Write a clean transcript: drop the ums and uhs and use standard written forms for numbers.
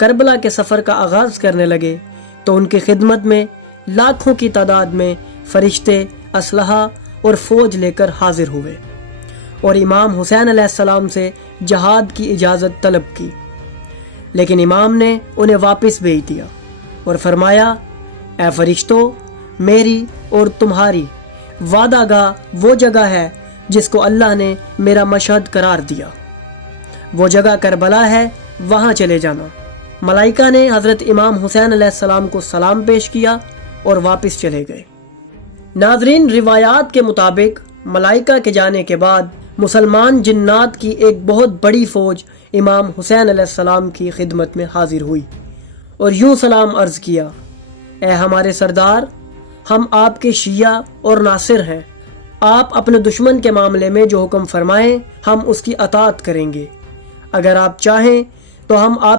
Karbala के सफ़र का आगाज़ करने लगे तो उनकी खिदमत में लाखों की तादाद में फरिश्ते, असलहा और फ़ौज लेकर हाजिर हुए और इमाम हुसैन अलैहिस्सलाम से जहाद की इजाज़त तलब की। लेकिन इमाम ने उन्हें वापस भेज दिया और फरमाया, ए फरिश्तों, मेरी और तुम्हारी वादागाह वो जगह है जिसको अल्लाह ने मेरा मशहद करार दिया। वो जगह करबला है, वहाँ चले जाना। मलाइका ने हज़रत इमाम हुसैन अलैहिस्सलाम को सलाम पेश किया और वापस चले गए। नाज़रीन, रिवायात के मुताबिक मलाइका के जाने के बाद मुसलमान जिन्नात की एक बहुत बड़ी फ़ौज इमाम हुसैन अलैहिस्सलाम की खिदमत में हाजिर हुई और यूँ सलाम अर्ज़ किया, ए हमारे सरदार, हम आपके शिया और नासिर हैं। आप अपने दुश्मन के मामले में जो हुक्म फरमाएं हम उसकी अताअत करेंगे। अगर आप चाहें तो हम आप